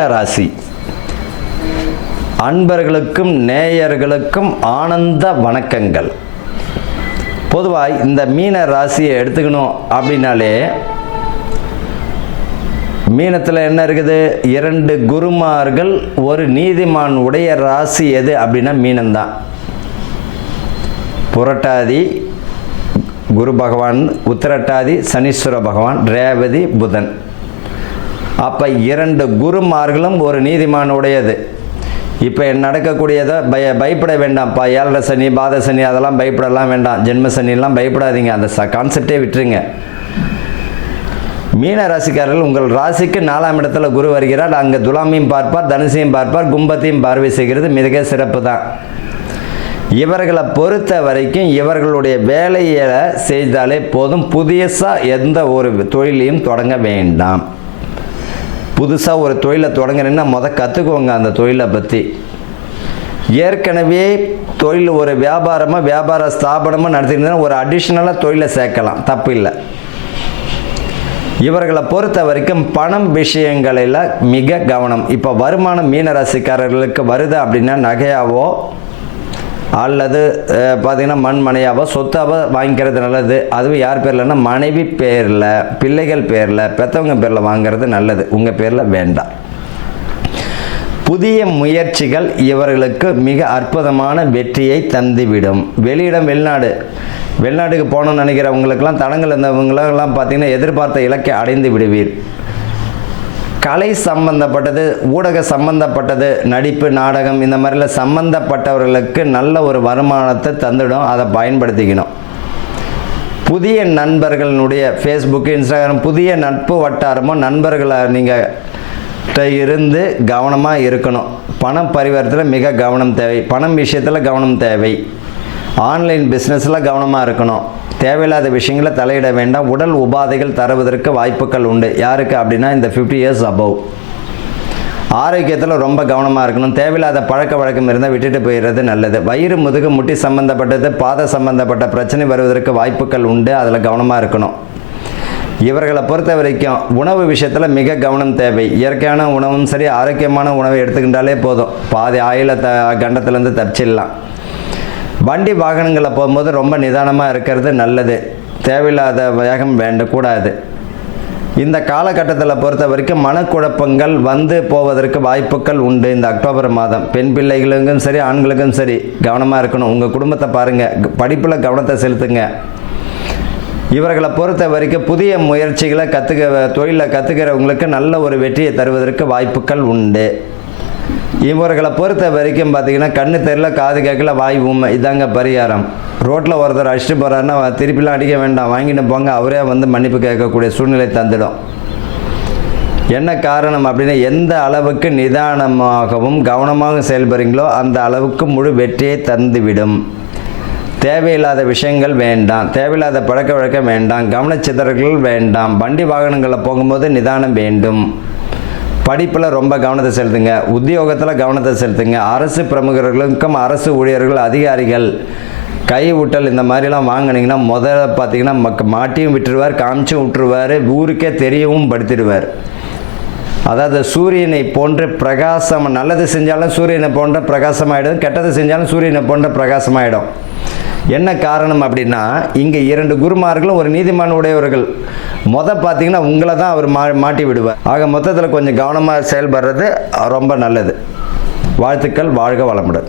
மீனராசி அன்பர்களுக்கும் நேயர்களுக்கும் ஆனந்த வணக்கங்கள். பொதுவாக இந்த மீன ராசியை எடுத்துக்கணும் அப்படின்னாலே மீனத்தில் என்ன இருக்குது? 2 குருமார்கள், ஒரு நீதிமான் உடைய ராசி எது அப்படின்னா மீனம்தான். புரட்டாதி குரு பகவான், உத்திரட்டாதி சனீஸ்வர பகவான், ரேவதி புதன். அப்போ 2 குருமார்களும் ஒரு நீதிமான் உடையது. இப்போ நடக்கக்கூடியதை பயப்பட வேண்டாம்ப்பா. 7 சனி, பாத சனி அதெல்லாம் பயப்படலாம் வேண்டாம். ஜென்ம சனிலாம் பயப்படாதீங்க. அந்த கான்செப்டே விட்டுருங்க. மீன ராசிக்காரர்கள், உங்கள் ராசிக்கு 4ஆம் இடத்துல குரு வருகிறார். அங்கே துலாமையும் பார்ப்பார், தனுசையும் பார்ப்பார், கும்பத்தையும் பார்வை செய்கிறது மிக சிறப்பு தான். இவர்களை பொறுத்த வரைக்கும் இவர்களுடைய வேலையை செய்தாலே போதும். புதுசாக எந்த ஒரு தொழிலையும் தொடங்க வேண்டாம். புதுசாக ஒரு தொழிலை தொடங்குறீங்கன்னா கற்றுக்குவோங்க அந்த தொழிலை பற்றி. ஏற்கனவே தொழில் ஒரு வியாபார ஸ்தாபனமாக நடத்திருந்தா ஒரு அடிஷ்னலாக தொழிலை சேர்க்கலாம், தப்பு இல்லை. இவர்களை பொறுத்த வரைக்கும் பணம் விஷயங்களில் மிக கவனம். இப்போ வருமானம் மீனராசிக்காரர்களுக்கு வருது அப்படின்னா நகையாவோ அல்லது பார்த்திங்கன்னா மண்மனையாவோ சொத்தாவோ வாங்கிக்கிறது நல்லது. அதுவும் யார் பேர்லன்னா மனைவி பேரில், பிள்ளைகள் பேரில், பெற்றவங்க பேரில் வாங்கிறது நல்லது. உங்கள் பேரில் வேண்டாம். புதிய முயற்சிகள் இவர்களுக்கு மிக அற்புதமான வெற்றியை தந்துவிடும். வெளிநாட்டுக்கு போகணும்னு நினைக்கிறவங்களுக்கெல்லாம் தடங்கள் இருந்தவங்களெல்லாம் பார்த்திங்கன்னா எதிர்பார்த்த இலக்கை அடைந்து விடுவீர். கலை சம்பந்தப்பட்டது, ஊடக சம்பந்தப்பட்டது, நடிப்பு, நாடகம் இந்த மாதிரிலாம் சம்பந்தப்பட்டவர்களுக்கு நல்ல ஒரு வருமானத்தை தந்துடும். அதை பயன்படுத்திக்கணும். புதிய நண்பர்களுடைய ஃபேஸ்புக்கு, இன்ஸ்டாகிராம், புதிய நட்பு வட்டாரமோ நண்பர்களை நீங்கள் இருந்து கவனமாக இருக்கணும். பணம் பரிவர்த்தனை மிக கவனம் தேவை. பணம் விஷயத்தில் கவனம் தேவை. ஆன்லைன் பிஸ்னஸில் கவனமாக இருக்கணும். தேவையில்லாத விஷயங்களை தலையிட வேண்டாம். உடல் உபாதைகள் தருவதற்கு வாய்ப்புகள் உண்டு. யாருக்கு அப்படின்னா இந்த 50 இயர்ஸ் அபவ். ஆரோக்கியத்தில் ரொம்ப கவனமாக இருக்கணும். தேவையில்லாத பழக்க வழக்கம் இருந்தால் விட்டுட்டு போயிடுறது நல்லது. வயிறு, முதுகு, முட்டி சம்பந்தப்பட்டது, பாத சம்பந்தப்பட்ட பிரச்சனை வருவதற்கு வாய்ப்புகள் உண்டு. அதில் கவனமாக இருக்கணும். இவர்களை பொறுத்த வரைக்கும் உணவு விஷயத்தில் மிக கவனம் தேவை. இயற்கையான உணவும் சரி, ஆரோக்கியமான உணவை எடுத்துக்கிட்டாலே போதும். பாதி ஆயில கண்டத்துலேருந்து தப்பிச்சிடலாம். வண்டி வாகனங்களில் போகும்போது ரொம்ப நிதானமாக இருக்கிறது நல்லது. தேவையில்லாத வேகம் வேண்டக்கூடாது. இந்த காலகட்டத்தில் பொறுத்த வரைக்கும் மனக்குழப்பங்கள் வந்து போவதற்கு வாய்ப்புகள் உண்டு. இந்த அக்டோபர் மாதம் பெண் பிள்ளைகளுக்கும் சரி, ஆண்களுக்கும் சரி கவனமாக இருக்கணும். உங்கள் குடும்பத்தை பாருங்கள், படிப்பில் கவனத்தை செலுத்துங்க. இவர்களை பொறுத்த வரைக்கும் புதிய முயற்சிகளை தொழிலை கற்றுக்கிறவங்களுக்கு நல்ல ஒரு வெற்றியை தருவதற்கு வாய்ப்புகள் உண்டு. இவர்களை பொறுத்த வரைக்கும் பார்த்திங்கன்னா கண்ணு தெரியல, காது கேட்கல, வாய் ஊமை, இதாங்க பரிகாரம். ரோட்டில் ஒருத்தர் அடிச்சுட்டு போகிறாருன்னா திருப்பிலாம் அடிக்க வேண்டாம், வாங்கிட்டு போங்க. அவரே மன்னிப்பு கேட்கக்கூடிய சூழ்நிலை தந்துடும். என்ன காரணம் அப்படின்னா எந்த அளவுக்கு நிதானமாகவும் கவனமாக செயல்படுறீங்களோ அந்த அளவுக்கு முழு வெற்றியை தந்துவிடும். தேவையில்லாத விஷயங்கள் வேண்டாம். தேவையில்லாத பழக்க வழக்கம் வேண்டாம். கவனச்சிதறல்கள் வேண்டாம். வண்டி வாகனங்களில் போகும்போது நிதானம் வேண்டும். படிப்பில் ரொம்ப கவனத்தை செலுத்துங்க. உத்தியோகத்தில் கவனத்தை செலுத்துங்க. அரசு பிரமுகர்களுக்கும் அரசு ஊழியர்கள், அதிகாரிகள் கை ஊட்டல் இந்த மாதிரிலாம் வாங்கினீங்கன்னா முதல்ல பார்த்திங்கன்னா மாட்டியும் விட்டுருவார், காமிச்சும் விட்டுருவார், ஊருக்கே தெரியவும் படுத்திடுவார். அதாவது சூரியனை போன்று பிரகாசம், நல்லது செஞ்சாலும் சூரியனை போன்ற பிரகாசமாகிடும், கெட்டது செஞ்சாலும் சூரியனை போன்ற பிரகாசமாகிடும். என்ன காரணம் அப்படின்னா இங்கே 2 குருமார்களும் ஒரு நீதிமான் உடையவர்கள். பார்த்திங்கன்னா உங்களை தான் அவர் மாட்டி விடுவார். ஆக மொத்தத்தில் கொஞ்சம் கவனமாக செயல்படுறது ரொம்ப நல்லது. வாழ்த்துக்கள். வாழ்க வளமுடன்.